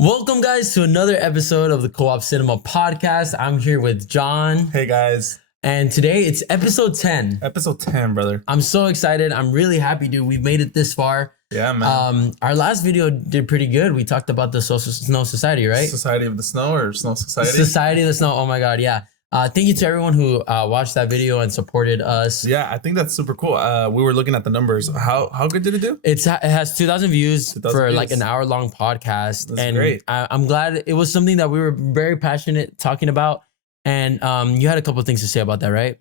Welcome, guys, to another episode of the Co-op Cinema Podcast. I'm here with John. Hey, guys. And today it's episode 10. Episode 10, brother. I'm so excited. I'm really happy, dude. We've made it this far. Yeah, man. Our last video did pretty good. We talked about the Snow Society, right? Society of the Snow or Snow Society? Society of the Snow. Oh, my God. Yeah. Thank you to everyone who watched that video and supported us. Yeah, I think that's super cool. We were looking at the numbers. How good did it do? It has 2,000 views for like an hour-long podcast. That's and great. I'm glad it was something that we were very passionate talking about. And you had a couple of things to say about that, right?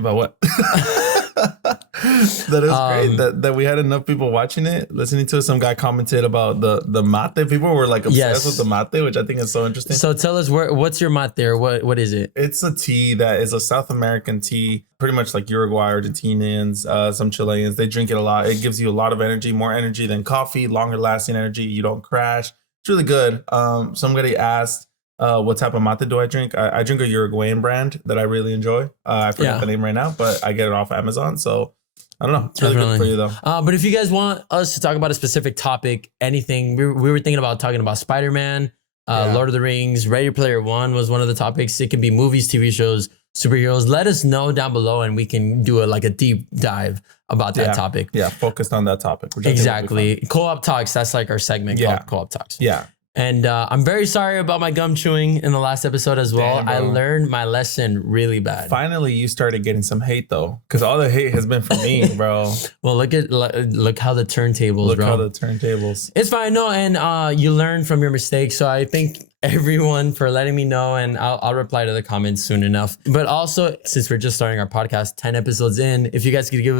About what? That is great that we had enough people watching it, listening to it. Some guy commented about the mate. People were like obsessed with the mate, which I think is so interesting. So tell us, what's your mate or what is it? It's a tea that is a South American tea, pretty much like Uruguay, Argentinians, some Chileans. They drink it a lot. It gives you a lot of energy, more energy than coffee, longer lasting energy. You don't crash. It's really good. Somebody asked, what type of mate do I drink? I drink a Uruguayan brand that I really enjoy. I forget the name right now, but I get it off Amazon. So I don't know. It's really good for you, though. But if you guys want us to talk about a specific topic, anything, we were thinking about talking about Spider-Man, Lord of the Rings, Ready Player One was one of the topics. It can be movies, TV shows, superheroes. Let us know down below and we can do a deep dive about that topic. Yeah, focused on that topic. Exactly. Co-op Talks, that's like our segment called Co-op Talks. Yeah. And I'm very sorry about my gum chewing in the last episode as well. Damn, I learned my lesson really bad. Finally, you started getting some hate though, because all the hate has been from me, bro. Well, look how the turntables, look bro. How the turntables. It's fine, no, and you learn from your mistakes. So I thank everyone for letting me know, and I'll reply to the comments soon enough. But also, since we're just starting our podcast, 10 episodes in, if you guys could give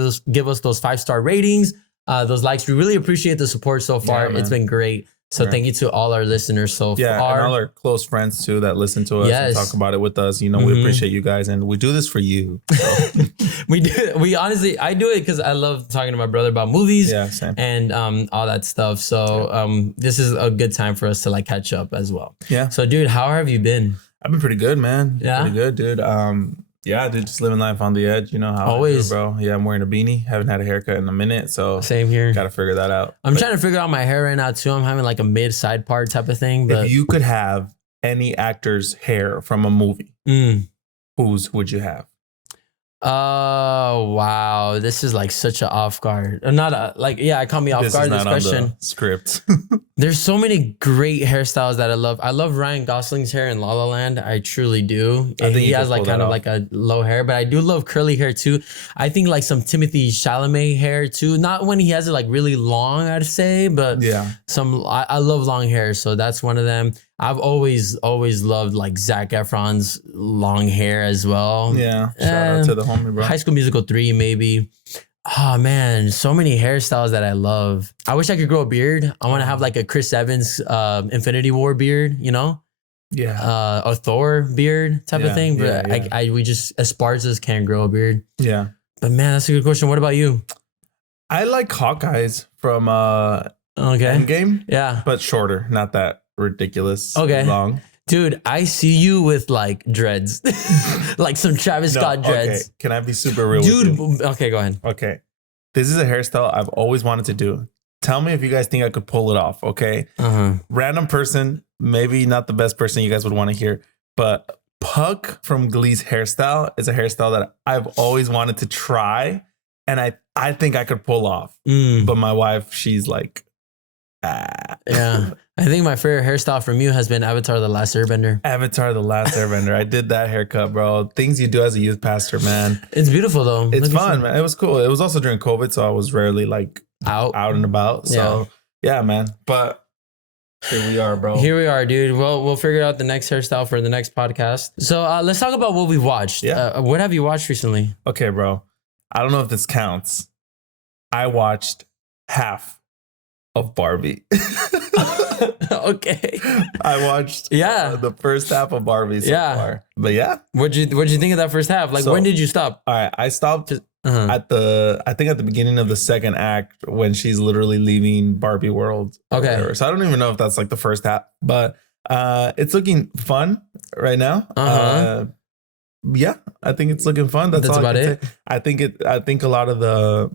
us those 5-star ratings, those likes, we really appreciate the support so far. It's been great. So thank you to all our listeners so far. Yeah, and all our close friends too that listen to us and talk about it with us. You know, we appreciate you guys, and we do this for you. So. We do. We honestly, I do it because I love talking to my brother about movies. Yeah, same. And all that stuff. So this is a good time for us to catch up as well. Yeah. So, dude, how have you been? I've been pretty good, man. Yeah, pretty good, dude. Yeah, dude, just living life on the edge. You know how always, bro. Yeah, I'm wearing a beanie. Haven't had a haircut in a minute, so same here. Got to figure that out. I'm trying to figure out my hair right now too. I'm having like a mid side part type of thing. But if you could have any actor's hair from a movie, whose would you have? Oh wow, this is like such an off guard. I caught me off guard. This question. On the script. There's so many great hairstyles that I love. I love Ryan Gosling's hair in La La Land. I truly do. I think he has like kind of like a low hair, but I do love curly hair too. I think like some Timothy Chalamet hair too. Not when he has it like really long, I'd say, but I love long hair, so that's one of them. I've always loved like Zac Efron's long hair as well. Yeah, shout out to the homie, bro. High School Musical 3 maybe. Oh man, so many hairstyles that I love. I wish I could grow a beard. I want to have like a Chris Evans Infinity War beard, you know? Yeah. A Thor beard type of thing. But we just Esparza's can't grow a beard. Yeah. But man, that's a good question. What about you? I like Hawkeyes from Endgame. Yeah. But shorter, not that ridiculous. Long. Dude, I see you with like dreads, like some Travis Scott dreads. Okay. Can I be super real with you? Okay, go ahead. Okay. This is a hairstyle I've always wanted to do. Tell me if you guys think I could pull it off, okay? Random person, maybe not the best person you guys would want to hear, but Puck from Glee's hairstyle is a hairstyle that I've always wanted to try, and I think I could pull off. But my wife, she's like, Yeah. I think my favorite hairstyle from you has been Avatar The Last Airbender. Avatar The Last Airbender. I did that haircut, bro. Things you do as a youth pastor, man. It's beautiful though. It's fun, man. It was cool. It was also during COVID, so I was rarely like out and about. So yeah, man. But here we are, bro. Here we are, dude. Well, we'll figure out the next hairstyle for the next podcast. So let's talk about what we've watched. Yeah. What have you watched recently? Okay, bro. I don't know if this counts. I watched half of Barbie. Okay. I watched the first half of Barbie so far. But yeah. What'd you think of that first half? Like, when did you stop? All right. I stopped at the beginning of the second act when she's literally leaving Barbie world. Okay. So I don't even know if that's like the first half, but it's looking fun right now. Yeah, I think it's looking fun. That's all about it. I think a lot of the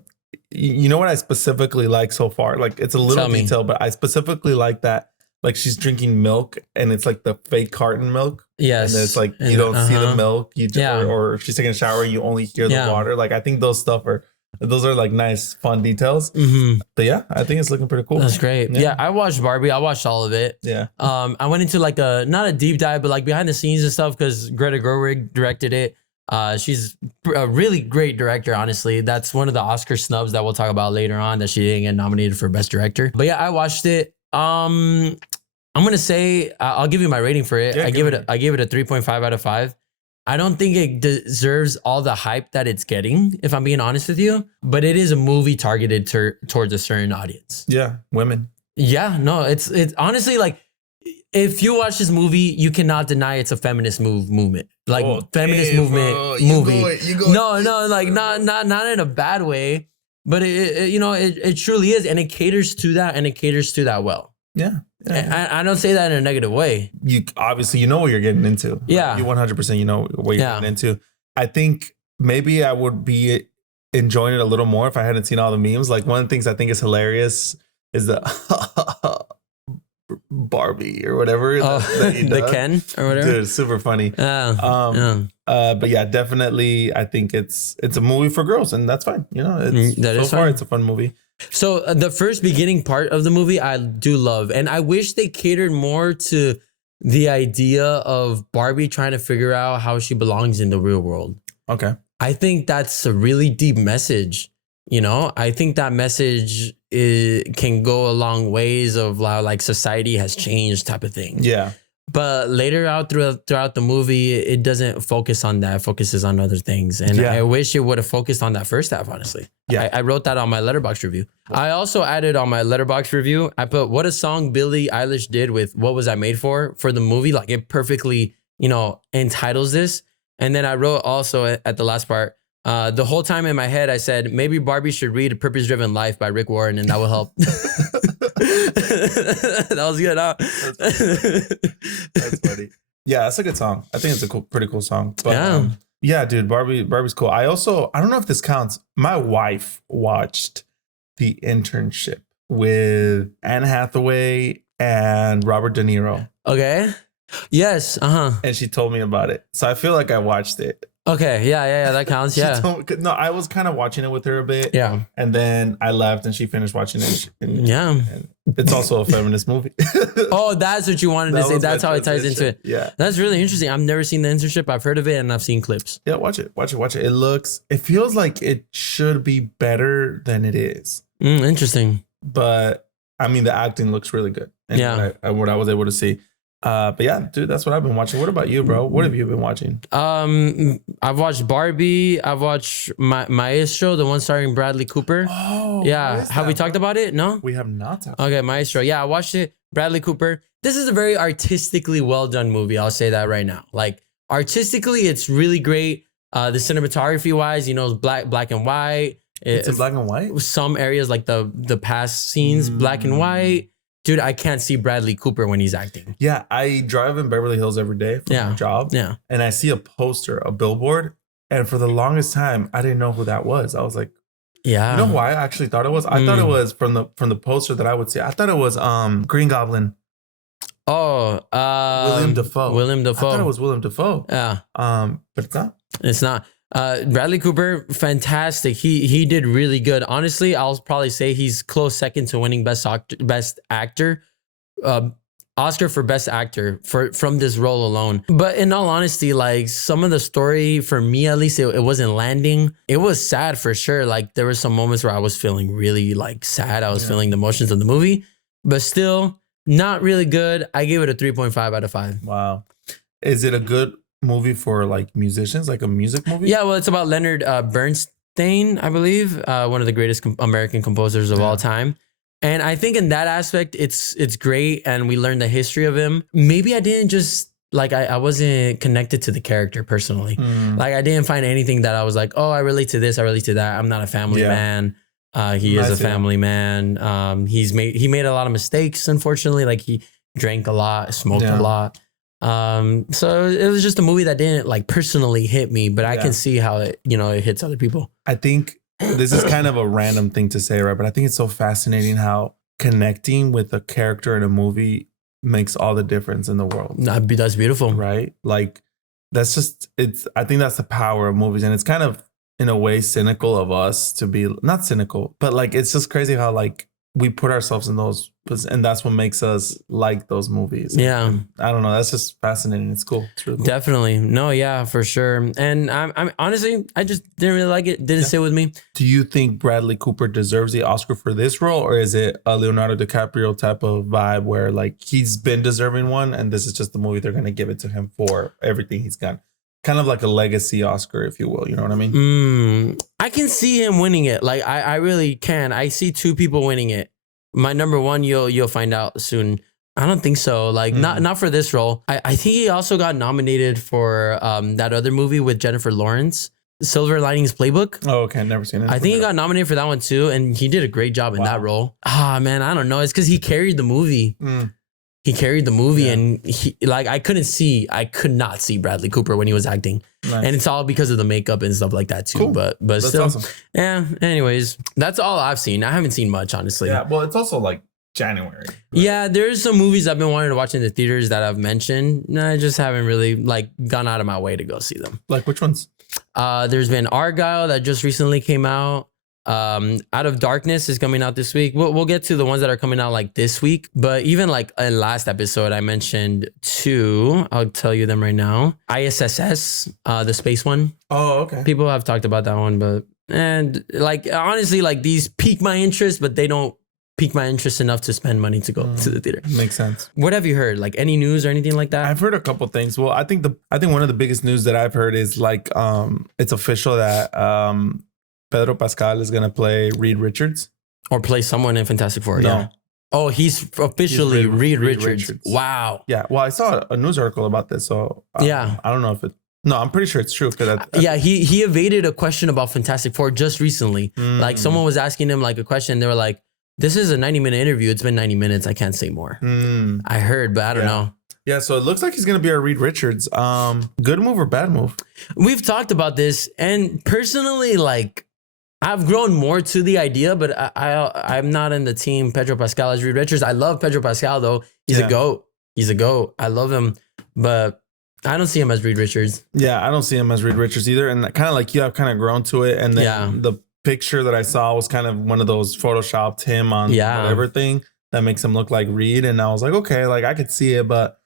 you know what I specifically like so far? Like it's a little detail, but I specifically like that. Like she's drinking milk and it's like the fake carton milk. Yes. And it's like you don't see the milk. You just, or if she's taking a shower, you only hear the water. Like I think those are like nice, fun details. But yeah, I think it's looking pretty cool. That's great. Yeah, I watched Barbie. I watched all of it. Yeah. I went into like not a deep dive, but like behind the scenes and stuff because Greta Gerwig directed it. She's a really great director, honestly. That's one of the Oscar snubs that we'll talk about later on that she didn't get nominated for Best Director. But yeah, I watched it. I'm gonna say I'll give you my rating for it. Yeah, I gave it a 3.5 out of 5. I don't think it deserves all the hype that it's getting, if I'm being honest with you. But it is a movie targeted towards a certain audience. Yeah, women. Yeah, no, it's honestly like if you watch this movie, you cannot deny it's a feminist movement. Like feminist movement bro, movie. No, like not in a bad way, but it truly is, and it caters to that, and it caters to that well. Yeah. I don't say that in a negative way. You obviously know what you're getting into. Yeah. You 100% know what you're getting into. I think maybe I would be enjoying it a little more if I hadn't seen all the memes. Like one of the things I think is hilarious is the Barbie or whatever. The Ken or whatever. Dude, it's super funny. But yeah, definitely I think it's a movie for girls and that's fine. You know, it's a fun movie. So the first beginning part of the movie I do love, and I wish they catered more to the idea of Barbie trying to figure out how she belongs in the real world. Okay. I think that's a really deep message. You know, I think that message can go a long ways of how like society has changed type of thing. Yeah. But later out throughout the movie, it doesn't focus on that. It focuses on other things. And I wish it would have focused on that first half, honestly. Yeah. I wrote that on my Letterboxd review. I also added on my Letterboxd review, I put what a song Billie Eilish did with What Was I Made For the movie. Like it perfectly, entitles this. And then I wrote also at the last part, the whole time in my head, I said, maybe Barbie should read A Purpose-Driven Life by Rick Warren and that will help. That was good, huh? That's funny. Yeah, that's a good song. I think it's a pretty cool song. But yeah, dude, Barbie's cool. I don't know if this counts. My wife watched The Internship with Anne Hathaway and Robert De Niro. Okay. Yes. And she told me about it. So I feel like I watched it. Okay. Yeah. That counts. Yeah. No, I was kind of watching it with her a bit. Yeah. And then I left and she finished watching it. And it's also a feminist movie. Oh, that's what you wanted to say. That's how it ties into it. Yeah. That's really interesting. I've never seen The Internship. I've heard of it and I've seen clips. Yeah. Watch it. It feels like it should be better than it is. Interesting. But I mean, the acting looks really good. And what I was able to see. But yeah, dude, that's what I've been watching. What about you, bro? What have you been watching? I've watched Barbie. I've watched Maestro, the one starring Bradley Cooper. Oh, yeah. Have we talked about it? No, we have not. Okay, Maestro. Yeah, I watched it. Bradley Cooper. This is a very artistically well done movie. I'll say that right now. Like artistically, it's really great. The cinematography wise, black and white. It's in black and white. Some areas like the past scenes, black and white. Dude, I can't see Bradley Cooper when he's acting. Yeah, I drive in Beverly Hills every day for my job. Yeah. And I see a poster, a billboard. And for the longest time, I didn't know who that was. I was like, yeah. You know why I actually thought it was? I thought it was from the poster that I would see. I thought it was Green Goblin. Oh, William Dafoe. I thought it was William Dafoe. Yeah. But it's not. It's not. Bradley Cooper, fantastic. He did really good. Honestly, I'll probably say he's close second to winning best actor, Oscar for best actor from this role alone. But in all honesty, like some of the story for me, at least it wasn't landing. It was sad for sure. Like there were some moments where I was feeling really like sad. I was feeling the emotions of the movie, but still not really good. I gave it a 3.5 out of 5. Wow. Is it a good movie for like musicians, like a music movie? Yeah, well, it's about Leonard Bernstein, I believe, one of the greatest American composers of all time. And I think in that aspect, it's great, and we learned the history of him. Maybe I didn't just like I wasn't connected to the character personally. Like I didn't find anything that I was like, oh, I relate to this, I relate to that. I'm not a family man. He is a family man. He made a lot of mistakes, unfortunately. Like he drank a lot, smoked a lot. So it was just a movie that didn't like personally hit me, but I can see how it hits other people. I think this is kind of a random thing to say, right? But I think it's so fascinating how connecting with a character in a movie makes all the difference in the world. That's beautiful. Right? Like that's just I think that's the power of movies. And it's kind of in a way cynical of us to be not cynical, but like it's just crazy how like we put ourselves in those, and that's what makes us like those movies. Yeah. And I don't know. That's just fascinating. It's cool. It's really cool. Definitely. No, yeah, for sure. And I'm honestly, I just didn't really like it. Didn't sit with me. Do you think Bradley Cooper deserves the Oscar for this role, or is it a Leonardo DiCaprio type of vibe where like he's been deserving one and this is just the movie they're going to give it to him for everything he's done? Kind of like a legacy Oscar, if you will. You know what I mean? I can see him winning it. Like I really can. I see two people winning it. My number one, you'll find out soon. I don't think so. Like not for this role. I think he also got nominated for that other movie with Jennifer Lawrence, Silver Linings Playbook. Oh, okay. Never seen it. I think he got nominated for that one too, and he did a great job in that role. Ah, man, I don't know. It's because he carried the movie. He carried the movie, and I could not see Bradley Cooper when he was acting. Nice. And it's all because of the makeup and stuff like that too. Cool. But that's still, awesome. Yeah. Anyways, that's all I've seen. I haven't seen much, honestly. Yeah. Well, it's also like January. Right? Yeah, there's some movies I've been wanting to watch in the theaters that I've mentioned. I just haven't really like gone out of my way to go see them. Like which ones? There's been Argyle that just recently came out. Out of Darkness is coming out this week. We'll get to the ones that are coming out like this week. But even like in last episode, I mentioned two. I'll tell you them right now. ISS, the space one. Oh, okay. People have talked about that one, and like honestly, like these pique my interest, but they don't pique my interest enough to spend money to go to the theater. Makes sense. What have you heard? Like any news or anything like that? I've heard a couple things. Well, I think one of the biggest news that I've heard is like it's official that Pedro Pascal is gonna play Reed Richards. Or play someone in Fantastic Four. No. Yeah. Oh, he's officially Reed Richards. Wow. Yeah. Well, I saw a news article about this, so I don't know if it. No, I'm pretty sure it's true. He evaded a question about Fantastic Four just recently. Like someone was asking him like a question. They were like, "This is a 90-minute interview. It's been 90 minutes. I can't say more." I heard, but I don't know. Yeah, so it looks like he's gonna be our Reed Richards. Good move or bad move? We've talked about this, and personally, like, I've grown more to the idea, but I'm not in the team Pedro Pascal as Reed Richards. I love Pedro Pascal though. He's a GOAT. He's a GOAT. I love him, but I don't see him as Reed Richards. Yeah, I don't see him as Reed Richards either. And kind of like you, I've kind of grown to it. And then the picture that I saw was kind of one of those photoshopped him on whatever thing that makes him look like Reed. And I was like, okay, like I could see it, but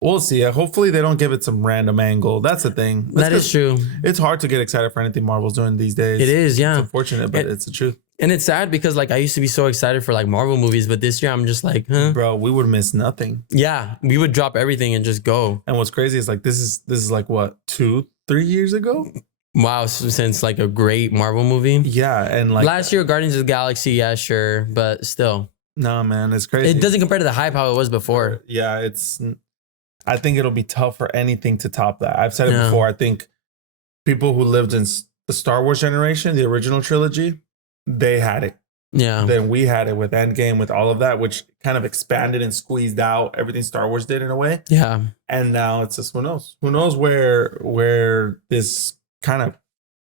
we'll see. Hopefully they don't give it some random angle. That's the thing. That is true. It's hard to get excited for anything Marvel's doing these days. It is, yeah. It's unfortunate, but it's the truth. And it's sad because like I used to be so excited for like Marvel movies, but this year I'm just like, bro, we would miss nothing. Yeah, we would drop everything and just go. And what's crazy is like this is like what 2-3 years ago. Wow, since like a great Marvel movie. Yeah, and like last year Guardians of the Galaxy, yeah, sure, but still. No, man, it's crazy. It doesn't compare to the hype how it was before. Yeah, I think it'll be tough for anything to top that. I've said it before. I think people who lived in the Star Wars generation, the original trilogy, they had it. Yeah. Then we had it with Endgame, with all of that, which kind of expanded and squeezed out everything Star Wars did in a way. Yeah. And now it's just who knows? Who knows where this kind of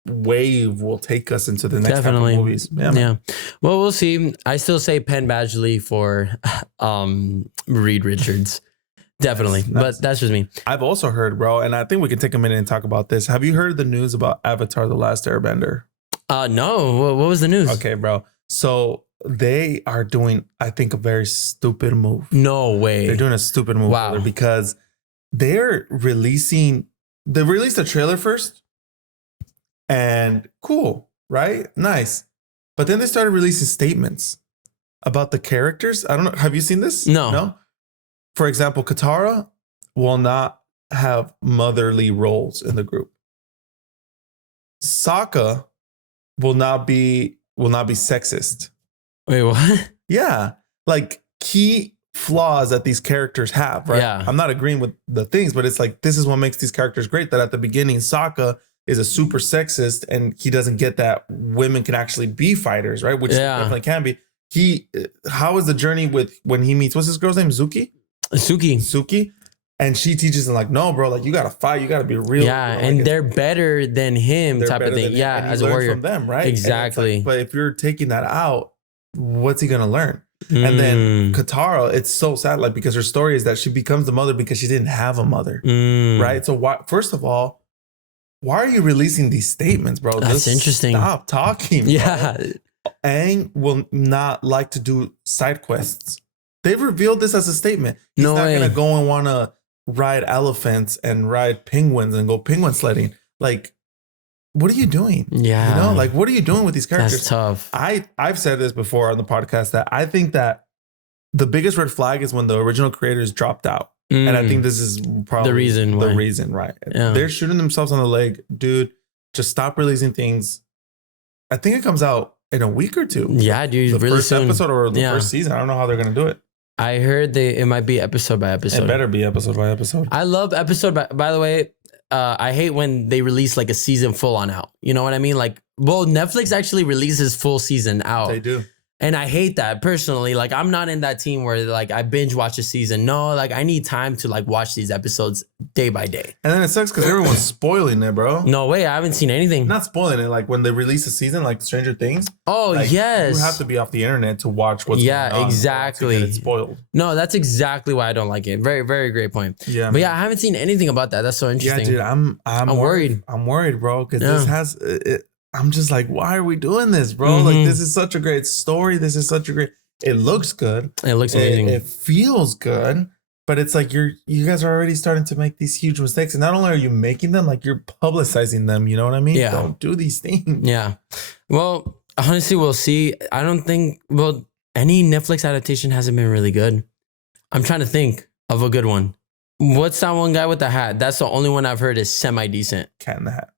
wave will take us into the next couple of movies. Yeah. Well, we'll see. I still say Penn Badgley for Reed Richards. Definitely. Nice. But that's just me. I've also heard, bro, and I think we can take a minute and talk about this. Have you heard the news about Avatar: The Last Airbender? No. What was the news? Okay, bro. So they are doing, I think, a very stupid move. No way. They're doing a stupid move. Wow. Because they released the trailer first. And cool, right? Nice. But then they started releasing statements about the characters. I don't know. Have you seen this? No. For example, Katara will not have motherly roles in the group. Sokka will not be sexist. Wait, what? Yeah. Like key flaws that these characters have, right? Yeah. I'm not agreeing with the things, but it's like this is what makes these characters great. That at the beginning, Sokka is a super sexist and he doesn't get that women can actually be fighters, right? Which definitely can be. How is the journey with when he meets, what's this girl's name? Suki. And she teaches him like, no, bro, like you gotta fight, you gotta be real. Yeah, you know, and like, they're better than him, type of thing. Yeah, and as a warrior from them, right? Exactly. Like, but if you're taking that out, what's he gonna learn? And then Katara, it's so sad, like because her story is that she becomes the mother because she didn't have a mother, right? So why? First of all, why are you releasing these statements, bro? That's interesting. Stop talking. Yeah, bro. Aang will not like to do side quests. They've revealed this as a statement. He's not gonna go and want to ride elephants and ride penguins and go penguin sledding. Like, what are you doing? Yeah. You know, like, what are you doing with these characters? That's tough. I've said this before on the podcast that I think that the biggest red flag is when the original creators dropped out. And I think this is probably the reason, right? Yeah. They're shooting themselves on the leg. Dude, just stop releasing things. I think it comes out in a week or two. Yeah, dude. The really first soon. episode or the first season. I don't know how they're going to do it. I heard it might be episode by episode. It better be episode by episode. I love episode by the way. I hate when they release like a season full on out. You know what I mean? Like, well, Netflix actually releases full season out. They do. And I hate that personally. Like, I'm not in that team where like I binge watch a season. No, like I need time to like watch these episodes day by day. And then it sucks because everyone's spoiling it, bro. No way. I haven't seen anything. Not spoiling it. Like when they release a season, like Stranger Things. Oh, like, yes. You have to be off the internet to watch what's going on. Yeah, exactly. It's spoiled. No, that's exactly why I don't like it. Very, very great point. Yeah. But yeah, I haven't seen anything about that. That's so interesting. Yeah, dude. I'm worried. I'm worried, bro, because this has it. I'm just like, why are we doing this, bro? Like, this is such a great story. This is such a great. It looks good. It looks amazing. It feels good, but it's like you guys are already starting to make these huge mistakes, and not only are you making them, like you're publicizing them. You know what I mean? Yeah. Don't do these things. Yeah. Well, honestly, we'll see. I don't think. Well, any Netflix adaptation hasn't been really good. I'm trying to think of a good one. What's that one guy with the hat? That's the only one I've heard is semi decent. Cat in the Hat.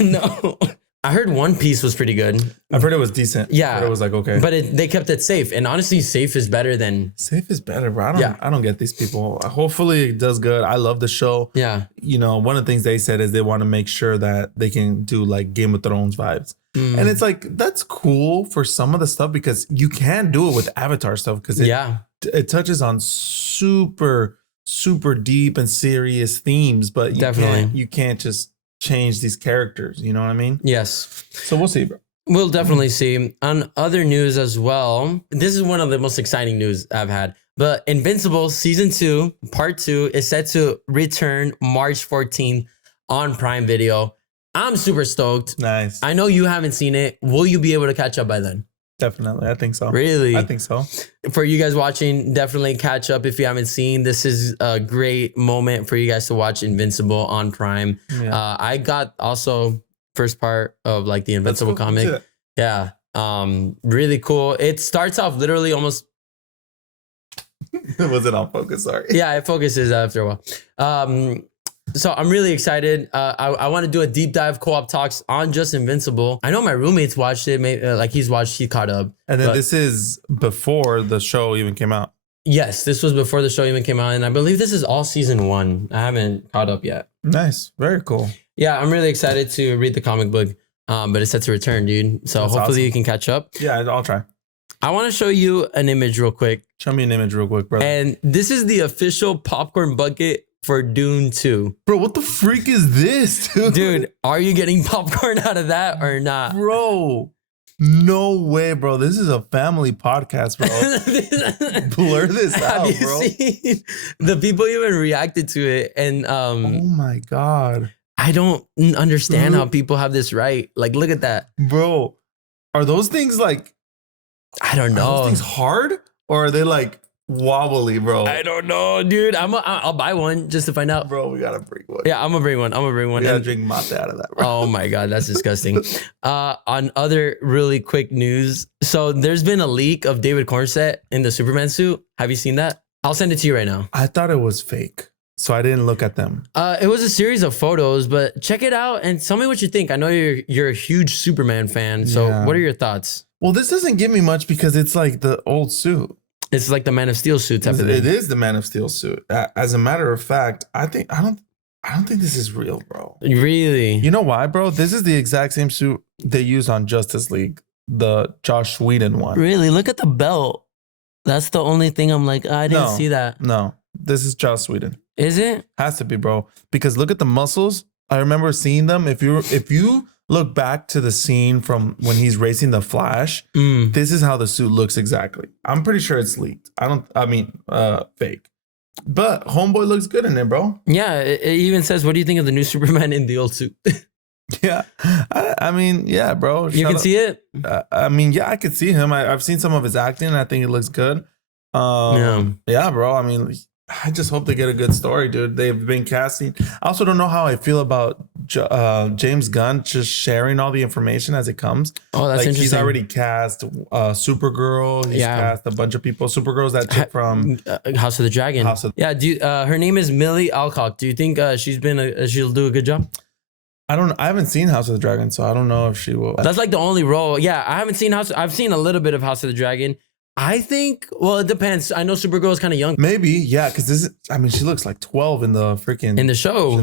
No. I heard One Piece was pretty good. I've heard it was decent. Yeah. It was like, okay. But they kept it safe. And honestly, safe is better than... Safe is better, bro. I don't get these people. Hopefully it does good. I love the show. Yeah. You know, one of the things they said is they want to make sure that they can do like Game of Thrones vibes. And it's like, that's cool for some of the stuff because you can do it with Avatar stuff because it touches on super, super deep and serious themes, but you can't just change these characters. You know what I mean? Yes. So we'll see, bro. We'll definitely see. On other news as well, this is one of the most exciting news I've had. But Invincible Season 2, Part 2 is set to return March 14th on Prime Video. I'm super stoked. Nice. I know you haven't seen it. Will you be able to catch up by then? Definitely. I think so. Really? I think so. For you guys watching, definitely catch up if you haven't seen. This is a great moment for you guys to watch Invincible on Prime. Yeah. I got also first part of like the Invincible comic. Yeah. Really cool. It starts off literally almost. Was it on focus? Sorry. Yeah, it focuses after a while. So I'm really excited. I want to do a deep dive co-op talks on just Invincible. I know my roommates watched it. Maybe, he caught up. And then this is before the show even came out. Yes, this was before the show even came out. And I believe this is all season 1. I haven't caught up yet. Nice. Very cool. Yeah, I'm really excited to read the comic book. But it's set to return, dude. So that's hopefully you can catch up. Yeah, I'll try. I want to show you an image real quick. Show me an image real quick, bro. And this is the official popcorn bucket for Dune 2. Bro, what the freak is this, dude? Dude, are you getting popcorn out of that or not? Bro, no way, bro. This is a family podcast, bro. Blur this out, Have you bro. seen the people even reacted to it? And oh my God. I don't understand how people have this right. Like, look at that. Bro, are those things like, I don't know. Are those things hard or are they like wobbly, bro? I don't know, dude. I'll buy one just to find out. Bro, we gotta bring one. Yeah, I'm gonna bring one. We gotta drink mate out of that, bro. Oh my God, that's disgusting. On other really quick news, so there's been a leak of David Cornsett in the Superman suit. Have you seen that? I'll send it to you right now. I thought it was fake, so I didn't look at them. It was a series of photos, but check it out and tell me what you think. I know you're a huge Superman fan, so what are your thoughts? Well, this doesn't give me much because it's like the old suit. It's like the Man of Steel suit type of thing. It is the Man of Steel suit. As a matter of fact, I don't think this is real, bro. Really? You know why, bro? This is the exact same suit they used on Justice League, the Joss Whedon one. Really? Look at the belt. That's the only thing I'm like, I didn't see that. No, this is Joss Whedon. Is it? Has to be, bro. Because look at the muscles. I remember seeing them. If you look back to the scene from when he's racing the Flash, this is how the suit looks exactly. I'm pretty sure it's leaked. Fake. But Homeboy looks good in it, bro. Yeah, it even says, what do you think of the new Superman in the old suit? Yeah. I mean, yeah, bro. You can see it? I could see him. I've seen some of his acting, and I think it looks good. Yeah, bro. I mean, I just hope they get a good story, dude. They've been casting. I also don't know how I feel about James Gunn just sharing all the information as it comes. Oh, that's interesting. He's already cast Supergirl. He's cast a bunch of people. Supergirl's that chick from House of the Dragon. Her name is Millie Alcock. Do you think she'll do a good job? I haven't seen House of the Dragon, so I don't know if she will. That's like the only role. Yeah, I haven't seen I've seen a little bit of House of the Dragon. I think, well, it depends. I know Supergirl is kind of young. Maybe, yeah, because she looks like 12 in the freaking in the show.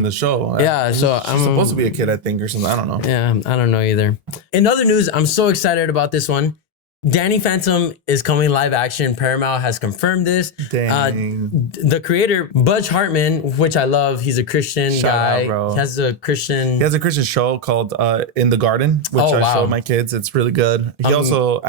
Yeah, so she's supposed to be a kid, I think, or something. I don't know. Yeah, I don't know either. In other news, I'm so excited about this one. Danny Phantom is coming live action. Paramount has confirmed this. Dang. The creator, Butch Hartman, which I love, he's a Christian guy. Out, bro. He has a Christian show called In the Garden, which I show my kids. It's really good. He also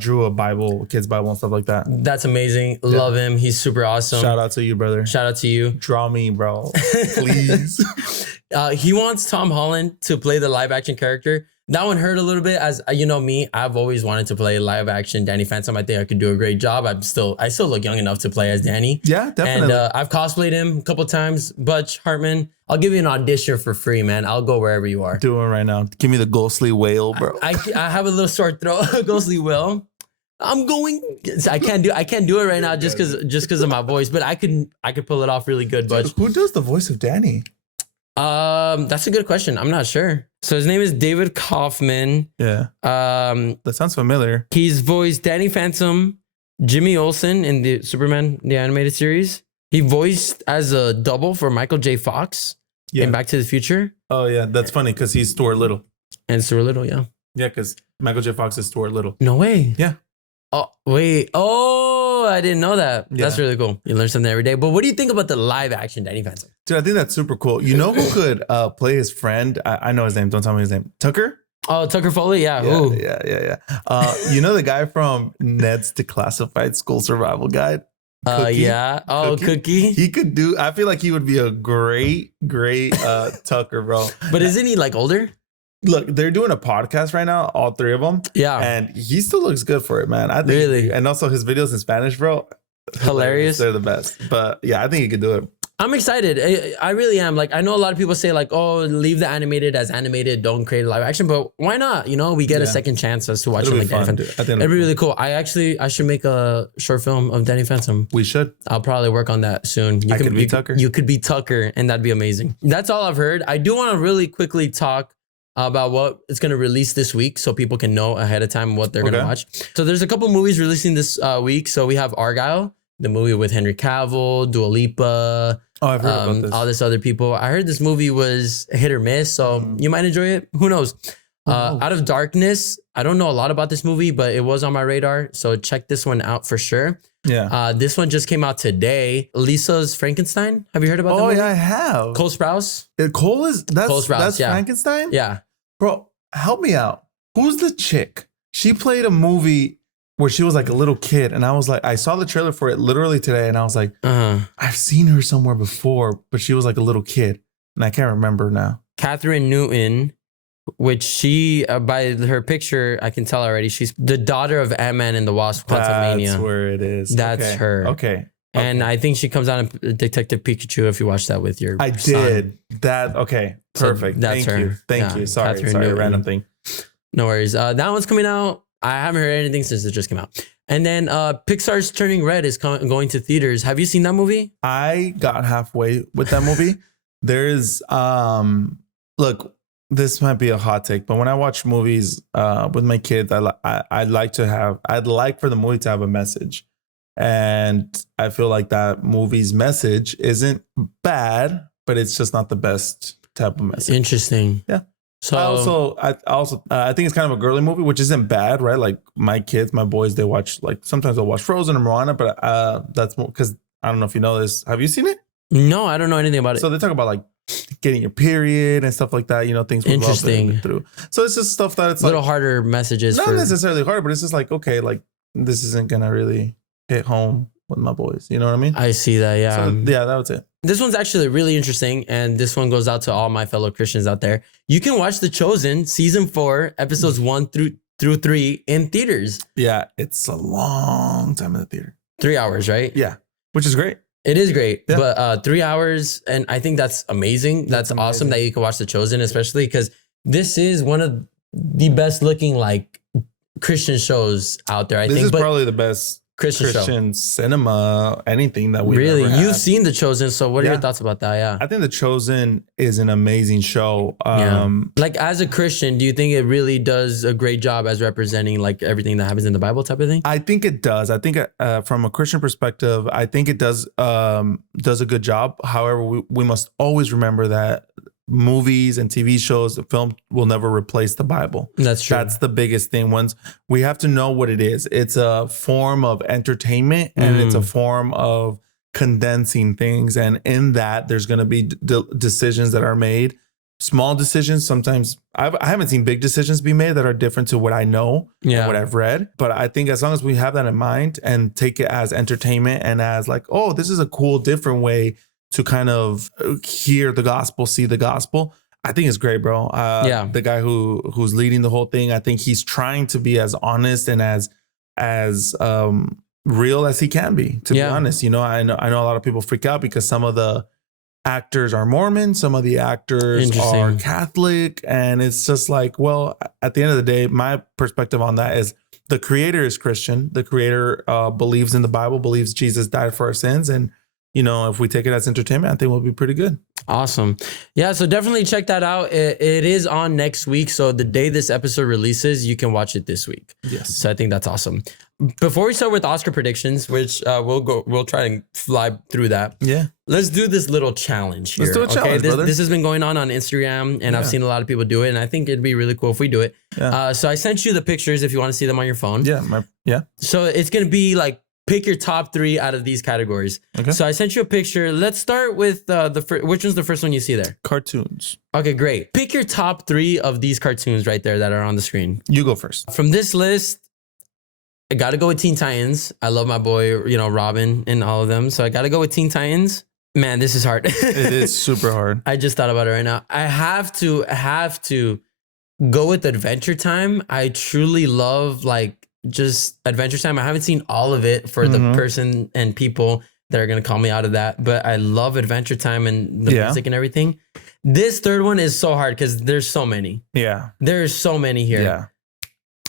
drew a kids Bible and stuff like that. That's amazing. Yeah. Love him. He's super awesome. Shout out to you, brother. Shout out to you. Draw me, bro. Please. He wants Tom Holland to play the live action character. That one hurt a little bit, as you know me. I've always wanted to play live action Danny Phantom. I think I could do a great job. I still look young enough to play as Danny. Yeah, definitely. And I've cosplayed him a couple times. Butch Hartman, I'll give you an audition for free, man. I'll go wherever you are. Do it right now. Give me the ghostly whale, bro. I have a little sore throat. Ghostly whale. I can't do it right now just because of my voice, but I could pull it off really good. But who does the voice of Danny? That's a good question. I'm not sure. So his name is David Kaufman. Yeah. That sounds familiar. He's voiced Danny Phantom, Jimmy Olsen in the Superman, the animated series. He voiced as a double for Michael J. Fox in Back to the Future. Oh, yeah. That's funny because he's Stuart Little. And Stuart Little, yeah. Yeah, because Michael J. Fox is Stuart Little. No way. Yeah. Oh, wait. Oh, I didn't know that. Yeah. That's really cool. You learn something every day. But what do you think about the live action Danny Phantom? Dude, I think that's super cool. You know who could play his friend? I know his name. Don't tell me his name. Tucker? Oh, Tucker Foley? Yeah. Yeah. You know the guy from Ned's Declassified School Survival Guide? Cookie? Yeah. Oh, Cookie? He could do, I feel like he would be a great Tucker, bro. But isn't he like older? Look, they're doing a podcast right now, all three of them. Yeah. And he still looks good for it, man. I think, really? And also his videos in Spanish, bro. Hilarious. They're the best. But yeah, I think he could do it. I'm excited. I really am. Like, I know a lot of people say like, oh, leave the animated as animated. Don't create a live action. But why not? You know, we get a second chance as to watch it like Danny Phantom. It'd be really cool. I should make a short film of Danny Phantom. We should. I'll probably work on that soon. I could be Tucker. You could be Tucker, and that'd be amazing. That's all I've heard. I do want to really quickly talk about what it's going to release this week so people can know ahead of time what they're going to watch. So there's a couple movies releasing this week. So we have Argyle, the movie with Henry Cavill, Dua Lipa. Oh, I've heard about this. All this other people. I heard this movie was hit or miss, so you might enjoy it. Who knows? Out of Darkness. I don't know a lot about this movie, but it was on my radar. So check this one out for sure. Yeah. This one just came out today. Lisa's Frankenstein. Have you heard about that movie? Yeah, I have. Cole Sprouse. Cole Sprouse, that's Frankenstein? Yeah. Bro, help me out. Who's the chick? She played a movie where she was like a little kid, and I was like, I saw the trailer for it literally today, and I was like, I've seen her somewhere before, but she was like a little kid, and I can't remember now. Catherine Newton, which she, by her picture, I can tell already, she's the daughter of Ant-Man and the Wasp, Quantumania. That's where it is. That's her. Okay. And I think she comes out in Detective Pikachu if you watch that with your son. Did. That, okay. Perfect. So that's her. Thank you. Sorry, random thing. No worries. That one's coming out. I haven't heard anything since it just came out. And then Pixar's Turning Red is going to theaters. Have you seen that movie? I got halfway with that movie. There's, look, this might be a hot take, but when I watch movies with my kids, I'd like for the movie to have a message. And I feel like that movie's message isn't bad, but it's just not the best type of message. Interesting. Yeah. So I think it's kind of a girly movie, which isn't bad, right? Like my kids, my boys, they watch, like sometimes they'll watch Frozen or Moana, but that's more because I don't know if you know this. Have you seen it? No, I don't know anything about it. So they talk about like getting your period and stuff like that. You know, things we've all been through. So it's just stuff that it's little harder messages. Not necessarily hard, but it's just like, okay, like this isn't gonna really hit home with my boys. You know what I mean? I see that. Yeah. So, yeah, that was it. This one's actually really interesting, and this one goes out to all my fellow Christians out there. You can watch The Chosen season 4, episodes 1 through 3 in theaters. Yeah, it's a long time in the theater. 3 hours, right? Yeah, which is great. It is great, yeah. But 3 hours, and I think that's amazing. That's awesome that you can watch The Chosen, especially because this is one of the best looking like Christian shows out there. This is probably the best Christian cinema, anything that we've really ever had. You've seen The Chosen, so what are your thoughts about that? Yeah, I think The Chosen is an amazing show. Like as a Christian, do you think it really does a great job as representing like everything that happens in the Bible type of thing? I think it does. I think from a Christian perspective, I think it does a good job. However, we must always remember that movies and TV shows, the film will never replace the Bible. That's true. That's the biggest thing. Once we have to know what it is. It's a form of entertainment and it's a form of condensing things. And in that, there's going to be decisions that are made. Small decisions. Sometimes I haven't seen big decisions be made that are different to what I know and what I've read. But I think as long as we have that in mind and take it as entertainment and as like, oh, this is a cool, different way to kind of hear the gospel, see the gospel. I think it's great, bro. The guy who's leading the whole thing, I think he's trying to be as honest and as real as he can be, to be honest. You know, I know a lot of people freak out because some of the actors are Mormon, some of the actors are Catholic. And it's just like, well, at the end of the day, my perspective on that is the creator is Christian. The creator believes in the Bible, believes Jesus died for our sins. And you know, if we take it as entertainment, I think we'll be pretty good. Awesome. Yeah, so definitely check that out. It is on next week. So the day this episode releases, you can watch it this week. Yes. So I think that's awesome. Before we start with Oscar predictions, which we'll try and fly through that. Yeah. Let's do this little challenge here. Let's do a challenge, brother. This has been going on Instagram, and I've seen a lot of people do it, and I think it'd be really cool if we do it. Yeah. So I sent you the pictures if you want to see them on your phone. Yeah. So it's going to be like, pick your top 3 out of these categories. Okay. So I sent you a picture. Let's start with which one's the first one you see there? Cartoons. Okay, great. Pick your top 3 of these cartoons right there that are on the screen. You go first. From this list, I got to go with Teen Titans. I love my boy, Robin and all of them. So I got to go with Teen Titans. Man, this is hard. It is super hard. I just thought about it right now. I have to go with Adventure Time. I truly love just Adventure Time. I haven't seen all of it for the person and people that are going to call me out of that, but I love Adventure Time and the music and everything. This third one is so hard because there's so many. Yeah. There's so many here. Yeah.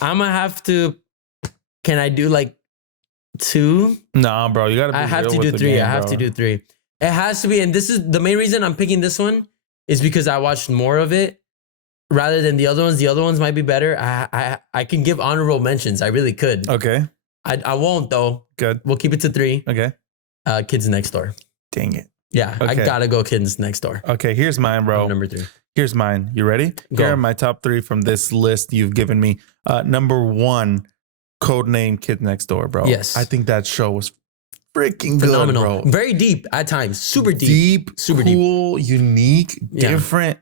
I'm going to have to, can I do like 2? Nah, bro, you got to be I have to do 3. Game, I have to do 3. It has to be. And this is the main reason I'm picking this one is because I watched more of it. Rather than the other ones. The other ones might be better. I can give honorable mentions. I really could. Okay. I won't though. Good. We'll keep it to 3. Okay. Kids Next Door. Dang it. Yeah, okay. I gotta go Kids Next Door. Okay, here's mine, bro. Number 3. Here's mine. You ready? Go. Here are my top 3 from this list you've given me. Number 1, Codename Kids Next Door, bro. Yes. I think that show was freaking phenomenal, good, bro. Very deep at times. Super deep. Super cool, deep. Unique, different.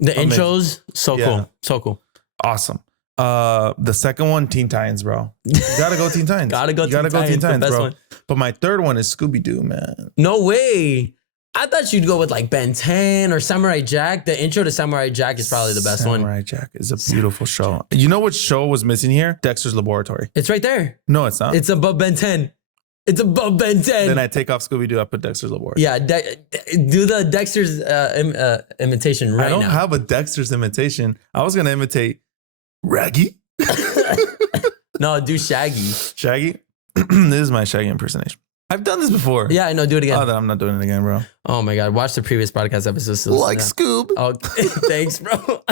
The intros, cool. So cool. Awesome. The second one, Teen Titans, bro. You gotta go Teen Titans. Gotta go Teen Titans, bro. One. But my third one is Scooby-Doo, man. No way. I thought you'd go with like Ben 10 or Samurai Jack. The intro to Samurai Jack is probably the best one. Samurai Jack is a beautiful show. You know what show was missing here? Dexter's Laboratory. It's right there. No, it's not. It's above Ben 10. It's above Ben 10. Then I take off Scooby-Doo. I put Dexter's Laboratory. Yeah, do the Dexter's imitation right now. I don't have a Dexter's imitation. I was going to imitate Raggy. No, do Shaggy. Shaggy? This is my Shaggy impersonation. I've done this before. Yeah, I know. Do it again. Oh, then I'm not doing it again, bro. Oh my God. Watch the previous podcast episodes. Like Scoob. Oh, thanks, bro.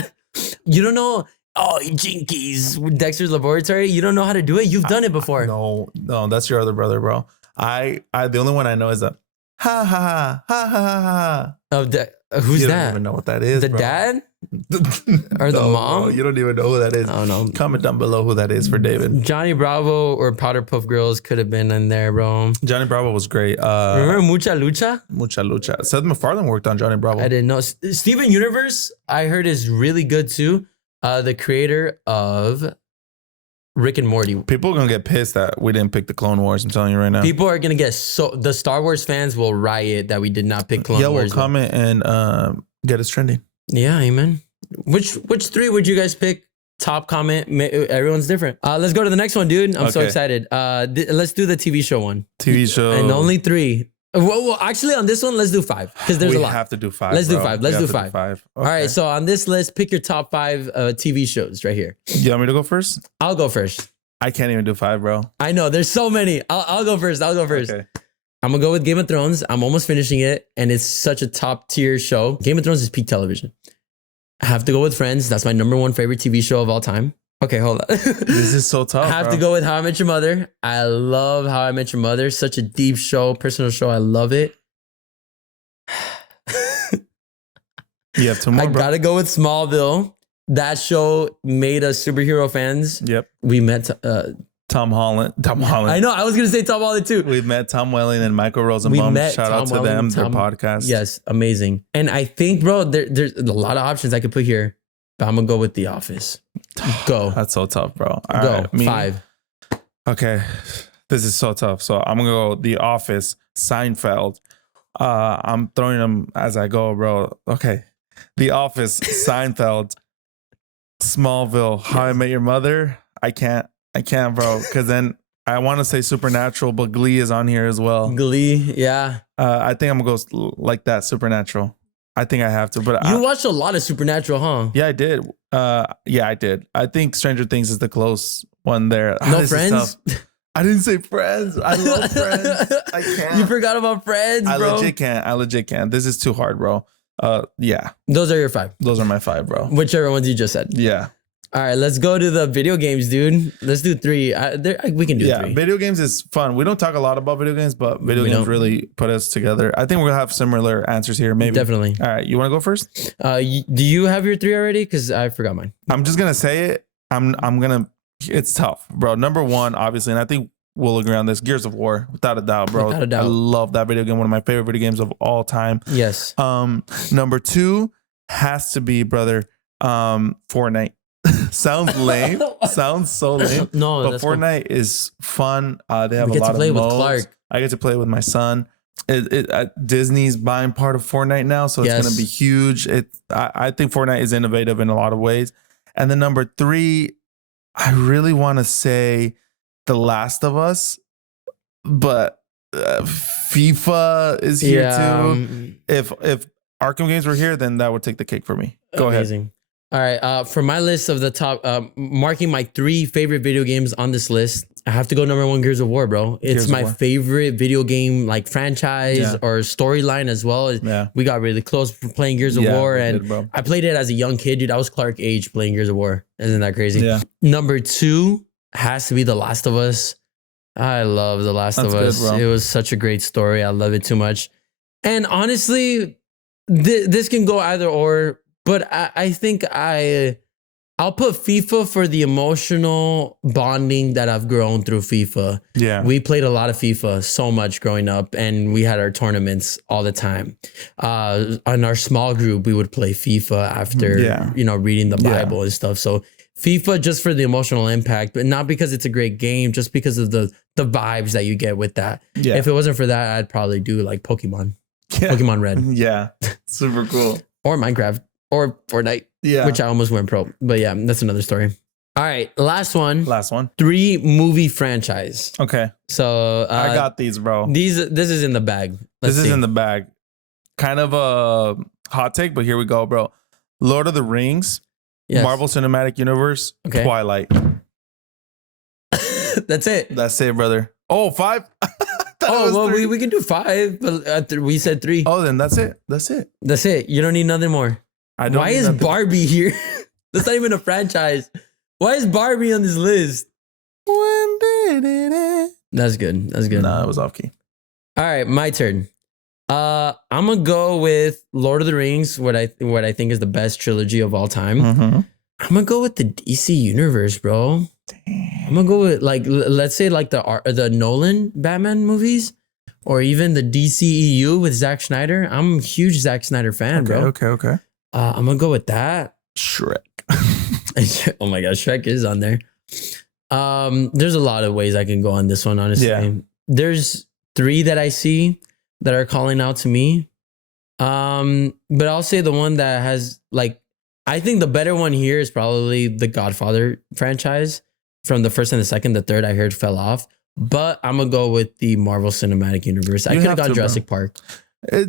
You don't know... Oh, Jinkies, Dexter's Laboratory. You don't know how to do it? You've done it before. No, that's your other brother, bro. I the only one I know is that ha ha ha ha ha ha. Who's you that? don't even know what that is. The bro. dad or the mom? Bro, you don't even know who that is. I don't know. Comment down below who that is for David. Johnny Bravo or Powder Puff Girls could have been in there, bro. Johnny Bravo was great. Remember Mucha Lucha? Mucha Lucha. Seth MacFarlane worked on Johnny Bravo. I didn't know. Steven Universe, I heard, is really good too. The creator of Rick and Morty. People are gonna get pissed that we didn't pick the Clone Wars. I'm telling you right now. People are gonna get the Star Wars fans will riot that we did not pick Clone Wars. Yeah, we'll comment and get us trending. Yeah, amen. Which three would you guys pick? Top comment. Everyone's different. Let's go to the next one, dude. I'm so excited. Let's do the TV show one. TV show. And only 3. Well, actually, on this one, let's do 5 because there's a lot. We have to do 5. Let's do 5. Let's do 5. Okay. All right. So on this list, pick your top 5 TV shows right here. You want me to go first? I'll go first. I can't even do 5, bro. I know. There's so many. I'll go first. Okay. I'm going to go with Game of Thrones. I'm almost finishing it. And it's such a top tier show. Game of Thrones is peak television. I have to go with Friends. That's my number 1 favorite TV show of all time. Okay, hold on. This is so tough. I have to go with How I Met Your Mother. I love How I Met Your Mother. Such a deep show, personal show. I love it. You have 2 more, I got to go with Smallville. That show made us superhero fans. Yep. We met Tom Holland. I know. I was going to say Tom Holland too. We've met Tom Welling and Michael Rosenbaum. Shout out to them, their podcast. Yes, amazing. And I think, bro, there's a lot of options I could put here, but I'm going to go with The Office. Go. That's so tough, bro. All go. right, 5. Okay. This is so tough. So I'm going to go The Office, Seinfeld. I'm throwing them as I go, bro. Okay. The Office, Seinfeld, Smallville, How I Met Your Mother. I can't, bro. Because then I want to say Supernatural, but Glee is on here as well. Glee, yeah. I think I'm going to go like that, Supernatural. I think I have to. But you watched a lot of Supernatural, huh? Yeah, I did. Yeah, I did. I think Stranger Things is the close one there. No Friends? I didn't say Friends. I love Friends. I can't. You forgot about Friends, bro. I legit can't. This is too hard, bro. Yeah. Those are your 5. Those are my 5, bro. Whichever ones you just said. Yeah. All right, let's go to the video games, dude. Let's do 3. We can do 3. Yeah, video games is fun. We don't talk a lot about video games, but video games really put us together. I think we're gonna have similar answers here, maybe. Definitely. All right, you want to go first? Do you have your 3 already? Because I forgot mine. I'm just gonna say it. I'm gonna. It's tough, bro. Number 1, obviously, and I think we'll agree on this. Gears of War, without a doubt, bro. Without a doubt. I love that video game. One of my favorite video games of all time. Yes. Number 2 has to be, brother, Fortnite. Sounds lame. Sounds so lame. No, but Fortnite is fun. They have we a lot to play of modes. With Clark. I get to play with my son. Disney's buying part of Fortnite now, so it's going to be huge. I think Fortnite is innovative in a lot of ways. And then number 3, I really want to say The Last of Us, but FIFA is here too. If Arkham games were here, then that would take the cake for me. Go ahead. All right. For my list of the top, marking my 3 favorite video games on this list, I have to go number 1, Gears of War, bro. It's my favorite video game, like franchise or storyline as well. Yeah. We got really close playing Gears of War, and I played it as a young kid, dude. I was Clark age playing Gears of War. Isn't that crazy? Yeah. Number 2 has to be The Last of Us. I love The Last of Us. Good, it was such a great story. I love it too much. And honestly, this can go either or. But I think I'll put FIFA for the emotional bonding that I've grown through FIFA. Yeah. We played a lot of FIFA so much growing up, and we had our tournaments all the time. On our small group, we would play FIFA after, reading the Bible and stuff. So FIFA just for the emotional impact, but not because it's a great game, just because of the vibes that you get with that. Yeah. If it wasn't for that, I'd probably do like Pokemon. Yeah. Pokemon Red. Yeah. Super cool. Or Minecraft. Or Fortnite, which I almost went pro. But yeah, that's another story. All right, last one. 3 movie franchise. Okay. So I got these, bro. This is in the bag. This is in the bag. Kind of a hot take, but here we go, bro. Lord of the Rings, Marvel Cinematic Universe, Twilight. That's it. That's it, brother. Oh, 5? Well, we can do 5, but we said 3. Oh, then that's it. That's it. You don't need nothing more. Why is Barbie here? That's not even a franchise. Why is Barbie on this list? When did it end? That's good. Nah, it was off key. All right, my turn. I'm gonna go with Lord of the Rings, what I think is the best trilogy of all time. Mm-hmm. I'm gonna go with the DC universe, bro. I'm gonna go with like let's say like the Nolan Batman movies, or even the DCEU with Zack Snyder. I'm a huge Zack Snyder fan, bro. Okay. I'm gonna go with that. Shrek. Oh my gosh, Shrek is on there. There's a lot of ways I can go on this one, honestly. Yeah. There's 3 that I see that are calling out to me. But I'll say the one that has like, I think the better one here is probably the Godfather franchise. From the first and the second, the third I heard fell off. But I'm gonna go with the Marvel Cinematic Universe. I could have gone Jurassic Park.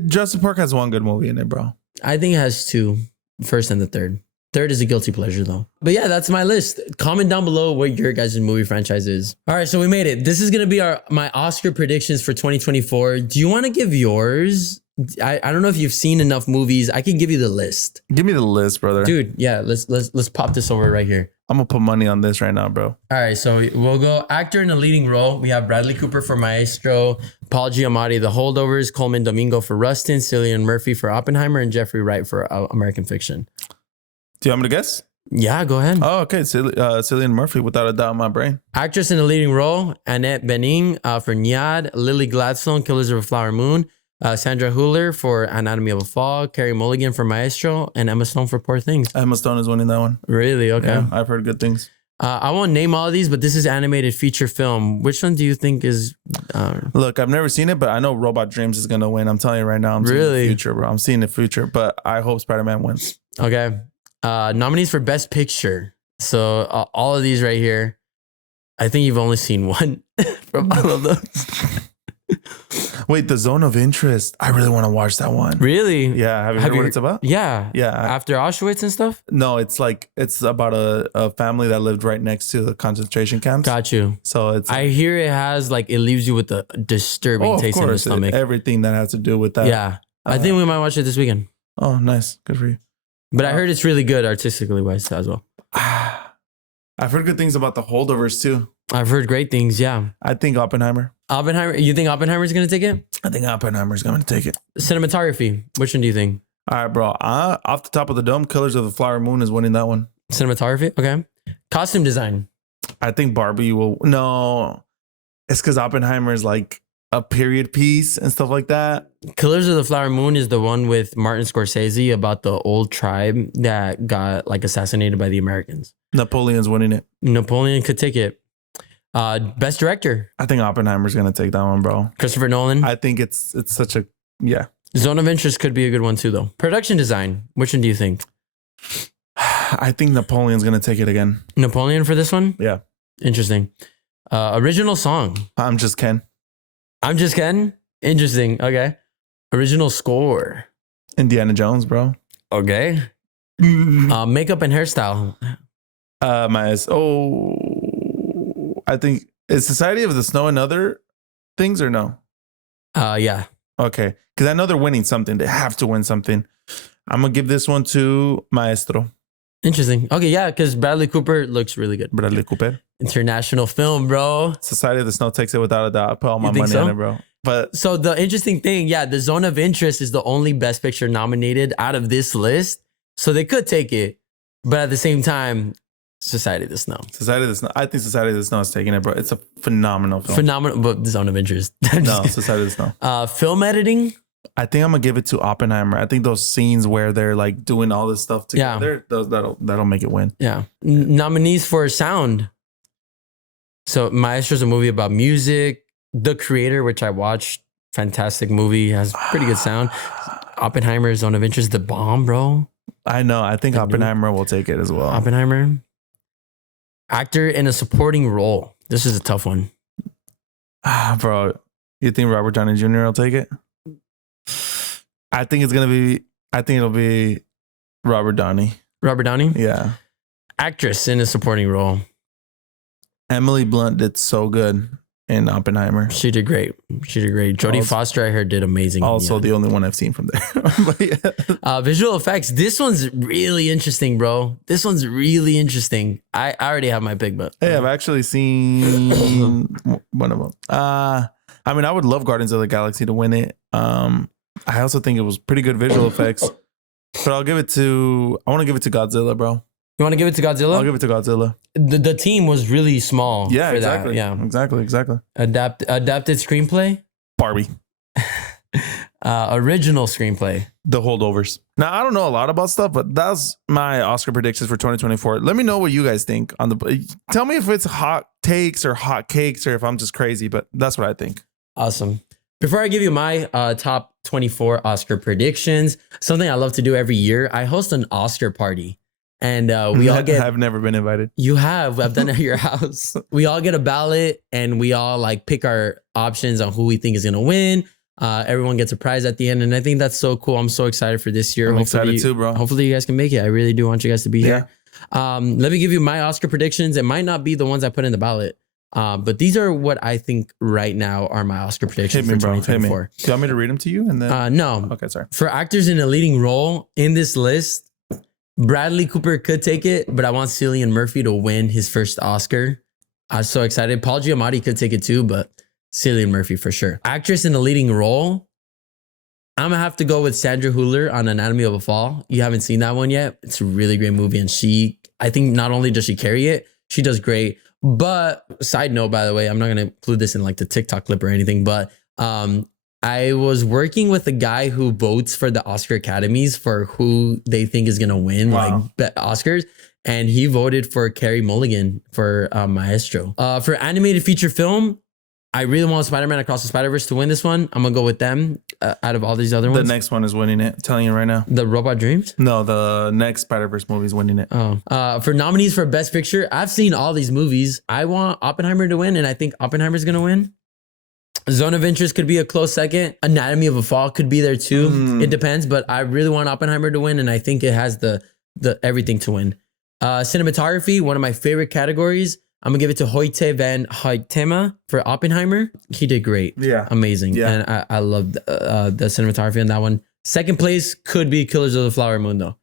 Jurassic Park has one good movie in it, bro. I think it has 2, first and the third. Third is a guilty pleasure though. But yeah, that's my list. Comment down below what your guys' movie franchise is. All right, so we made it. This is gonna be my Oscar predictions for 2024. Do you want to give yours? I don't know if you've seen enough movies. I can give you the list. Give me the list, brother. Dude, yeah, let's pop this over right here. I'm gonna put money on this right now, bro. All right, so we'll go actor in a leading role. We have Bradley Cooper for Maestro, Paul Giamatti, The Holdovers, Coleman Domingo for Rustin, Cillian Murphy for Oppenheimer, and Jeffrey Wright for American Fiction. Do you want me to guess? Yeah, go ahead. Oh, okay. Cillian Murphy, without a doubt in my brain. Actress in a leading role, Annette Bening for Nyad, Lily Gladstone, Killers of a Flower Moon, Sandra Hüller for Anatomy of a Fall, Carey Mulligan for Maestro, and Emma Stone for Poor Things. Emma Stone is winning that one. Really? Okay. Yeah, I've heard good things. I won't name all of these, but this is animated feature film. Which one do you think is... Look, I've never seen it, but I know Robot Dreams is going to win. I'm telling you right now. I'm seeing the future, bro. I'm seeing the future, but I hope Spider-Man wins. Okay. Nominees for Best Picture. So all of these right here, I think you've only seen one from all of them. Wait, The Zone of Interest. I really want to watch that one. Really? Yeah. Have you heard what it's about? Yeah. Yeah. After Auschwitz and stuff? No, it's about a family that lived right next to the concentration camps. Got you. So it's... I hear it has like, it leaves you with a disturbing taste in the stomach. Everything that has to do with that. Yeah. I think we might watch it this weekend. Oh, nice. Good for you. But I heard it's really good artistically wise as well. I've heard good things about The Holdovers too. I've heard great things. Yeah. I think Oppenheimer. You think Oppenheimer's going to take it? I think Oppenheimer's going to take it. Cinematography. Which one do you think? All right, bro. Off the top of the dome, Killers of the Flower Moon is winning that one. Cinematography. Okay. Costume design. I think Barbie will. No, it's because Oppenheimer is like a period piece and stuff like that. Killers of the Flower Moon is the one with Martin Scorsese about the old tribe that got like assassinated by the Americans. Napoleon's winning it. Napoleon could take it. Best director. I think Oppenheimer's gonna take that one, bro. Christopher Nolan. I think it's such a Zone of Interest could be a good one too, though. Production design. Which one do you think? I think Napoleon's gonna take it again. Napoleon for this one? Yeah. Interesting. Original song. I'm Just Ken. I'm Just Ken. Interesting. Okay. Original score. Indiana Jones, bro. Okay. Makeup and hairstyle. I think is Society of the Snow and other things or no? Yeah. Okay, because I know they're winning something. They have to win something. I'm gonna give this one to Maestro. Interesting. Okay, yeah, because Bradley Cooper looks really good. Bradley Cooper. International film, bro. Society of the Snow takes it without a doubt. I put all my money on it, bro. But so the interesting thing, yeah, the Zone of Interest is the only Best Picture nominated out of this list. So they could take it, but at the same time, Society of the Snow. Society of the Snow. I think Society of the Snow is taking it, bro. It's a phenomenal film. Phenomenal, but the Zone of Interest. No, Society of the Snow. Film editing. I think I'm gonna give it to Oppenheimer. I think those scenes where they're like doing all this stuff together, that'll make it win. Yeah. Nominees for sound. So Maestro's a movie about music. The Creator, which I watched, fantastic movie, has pretty good sound. Oppenheimer, Zone of Interest, The Bomb, bro. I know. I think Oppenheimer will take it as well. Oppenheimer. Actor in a supporting role. This is a tough one. Bro, you think Robert Downey Jr. will take it? I think it'll be Robert Downey. Robert Downey? Yeah. Actress in a supporting role. Emily Blunt did so good in Oppenheimer. She did great. Jodie Foster, I heard, did amazing. Also, the only one I've seen from there. Visual effects. This one's really interesting, bro. This one's really interesting. I already have my pick, but hey, I've actually seen one of them. I mean, I would love Guardians of the Galaxy to win it. I also think it was pretty good visual effects. But I want to give it to Godzilla, bro. You want to give it to Godzilla? I'll give it to Godzilla. The team was really small. Yeah, for exactly. That. Yeah, exactly. Adapted screenplay. Barbie. Original screenplay. The Holdovers. Now, I don't know a lot about stuff, but that's my Oscar predictions for 2024. Let me know what you guys think on the. Tell me if it's hot takes or hot cakes or if I'm just crazy, but that's what I think. Awesome. Before I give you my top 24 Oscar predictions, something I love to do every year, I host an Oscar party. And we all get. I've never been invited. You have. I've done it at your house. We all get a ballot and we all like pick our options on who we think is going to win. Everyone gets a prize at the end. And I think that's so cool. I'm so excited for this year. I'm excited too, bro. Hopefully you guys can make it. I really do want you guys to be here. Let me give you my Oscar predictions. It might not be the ones I put in the ballot. But these are what I think right now are my Oscar predictions for 2024. Do you want me to read them to you? And then no. Okay, sorry. For actors in a leading role in this list, Bradley Cooper could take it, but I want Cillian Murphy to win his first Oscar. I'm so excited. Paul Giamatti could take it too, but Cillian Murphy for sure. Actress in a leading role, I'm gonna have to go with Sandra Hüller on Anatomy of a Fall. You haven't seen that one yet. It's a really great movie, and I think not only does she carry it, she does great. But side note, by the way, I'm not gonna include this in like the TikTok clip or anything, but I was working with a guy who votes for the Oscar Academies for who they think is gonna win like Oscars, and he voted for Carey Mulligan for Maestro. For animated feature film, I really want Spider-Man Across the Spider-Verse to win this one. I'm gonna go with them out of all these other ones. The next one is winning it. I'm telling you right now. The Robot Dreams? No, the next Spider-Verse movie is winning it. Oh, for nominees for Best Picture, I've seen all these movies. I want Oppenheimer to win, and I think Oppenheimer's gonna win. Zone of Interest could be a close second. Anatomy of a Fall could be there too. It depends, but I really want Oppenheimer to win, and I think it has the everything to win. Cinematography, one of my favorite categories. I'm gonna give it to Hoyte van Hoytema for Oppenheimer. He did great. Yeah. Amazing. Yeah. And I love the cinematography on that one. Second place could be Killers of the Flower Moon though.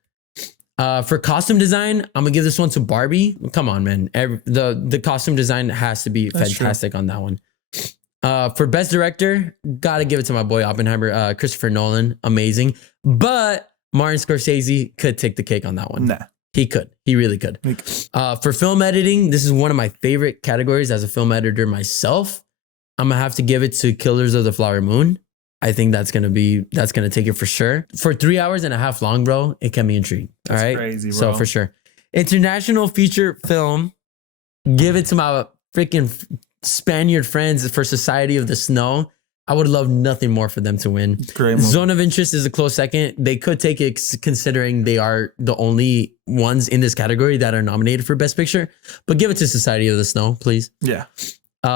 For costume design, I'm gonna give this one to Barbie. Come on, man. The costume design has to be fantastic on that one. For best director, gotta give it to my boy Oppenheimer, Christopher Nolan. Amazing. But Martin Scorsese could take the cake on that one. Nah. He could. He really could. For film editing, this is one of my favorite categories as a film editor myself. I'm gonna have to give it to Killers of the Flower Moon. I think that's gonna take it for sure. For 3 hours and a half long, bro, it can be intriguing. All right. Crazy, bro. So for sure. International feature film, give it to my freaking Spaniard friends for Society of the Snow. I would love nothing more for them to win. Great movie. Zone of Interest is a close second. They could take it considering they are the only ones in this category that are nominated for Best Picture. But give it to Society of the Snow, please. Yeah.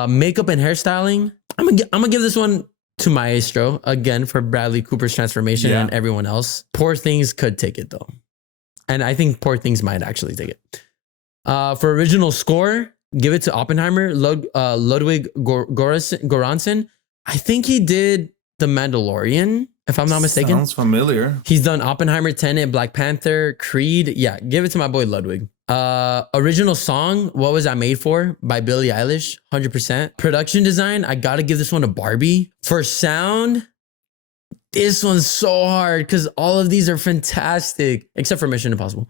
Makeup and hairstyling. I'm gonna give this one to Maestro again for Bradley Cooper's transformation and everyone else. Poor Things could take it though, and I think Poor Things might actually take it. For original score, give it to Oppenheimer. Ludwig Göransson. I think he did The Mandalorian, if I'm not mistaken. Sounds familiar. He's done Oppenheimer, Tenet, Black Panther, Creed. Yeah, give it to my boy Ludwig. Original song, What Was I Made For? By Billie Eilish, 100%. Production design, I gotta give this one to Barbie. For sound, this one's so hard because all of these are fantastic, except for Mission Impossible.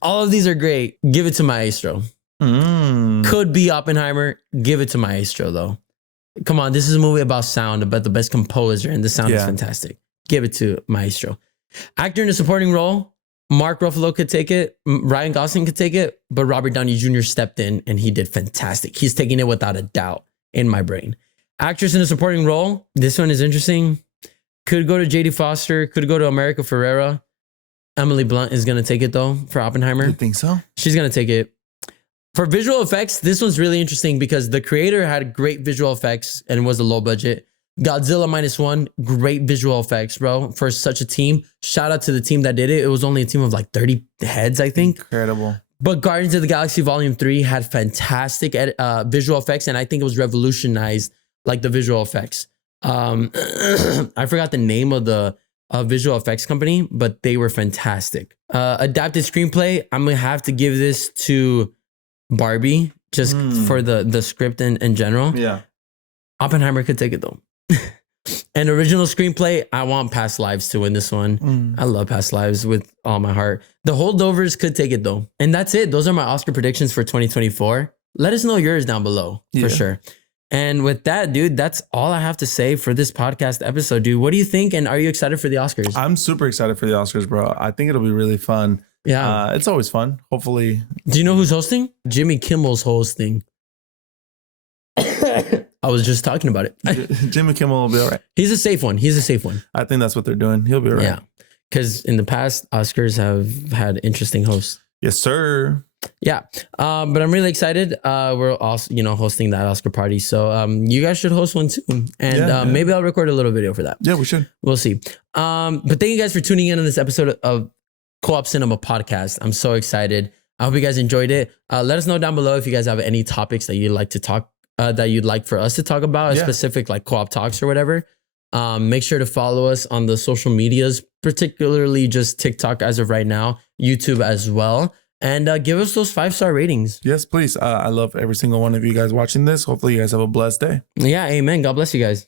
All of these are great. Give it to Maestro. Could be Oppenheimer. Give it to Maestro though. Come on, this is a movie about sound, about the best composer, and the sound is fantastic. Give it to Maestro. Actor in a supporting role, Mark Ruffalo could take it. Ryan Gosling could take it, but Robert Downey Jr. stepped in and he did fantastic. He's taking it without a doubt in my brain. Actress in a supporting role, this one is interesting. Could go to Jodie Foster, could go to America Ferrera. Emily Blunt is going to take it though for Oppenheimer. You think so? She's going to take it. For visual effects, this one's really interesting because the creator had great visual effects and was a low budget. Godzilla -1, great visual effects, bro, for such a team. Shout out to the team that did it. It was only a team of like 30 heads, I think. Incredible. But Guardians of the Galaxy Volume 3 had fantastic visual effects, and I think it was revolutionized, like the visual effects. I forgot the name of the visual effects company, but they were fantastic. Adapted screenplay, I'm going to have to give this to Barbie, just for the script in general. Yeah. Oppenheimer could take it though. And original screenplay, I want Past Lives to win this one. I love Past Lives with all my heart. The Holdovers could take it though. And that's it. Those are my Oscar predictions for 2024. Let us know yours down below for sure. And with that, dude, that's all I have to say for this podcast episode, dude. What do you think? And are you excited for the Oscars? I'm super excited for the Oscars, bro. I think it'll be really fun. Yeah. It's always fun. Hopefully. Do you know who's hosting? Jimmy Kimmel's hosting. I was just talking about it. Jimmy Kimmel will be all right. He's a safe one. I think that's what they're doing. He'll be all right. Yeah. Because in the past, Oscars have had interesting hosts. Yes, sir. Yeah. But I'm really excited. We're also, hosting that Oscar party. So you guys should host one too. And maybe I'll record a little video for that. Yeah, we should. We'll see. But thank you guys for tuning in on this episode of Co-op Cinema Podcast. I'm so excited. I hope you guys enjoyed it. Let us know down below if you guys have any topics that you'd like to talk, that you'd like for us to talk about, specific like co-op talks or whatever. Make sure to follow us on the social medias, particularly just TikTok as of right now, YouTube as well. And give us those 5-star ratings. Yes, please. I love every single one of you guys watching this. Hopefully you guys have a blessed day. Yeah, amen. God bless you guys.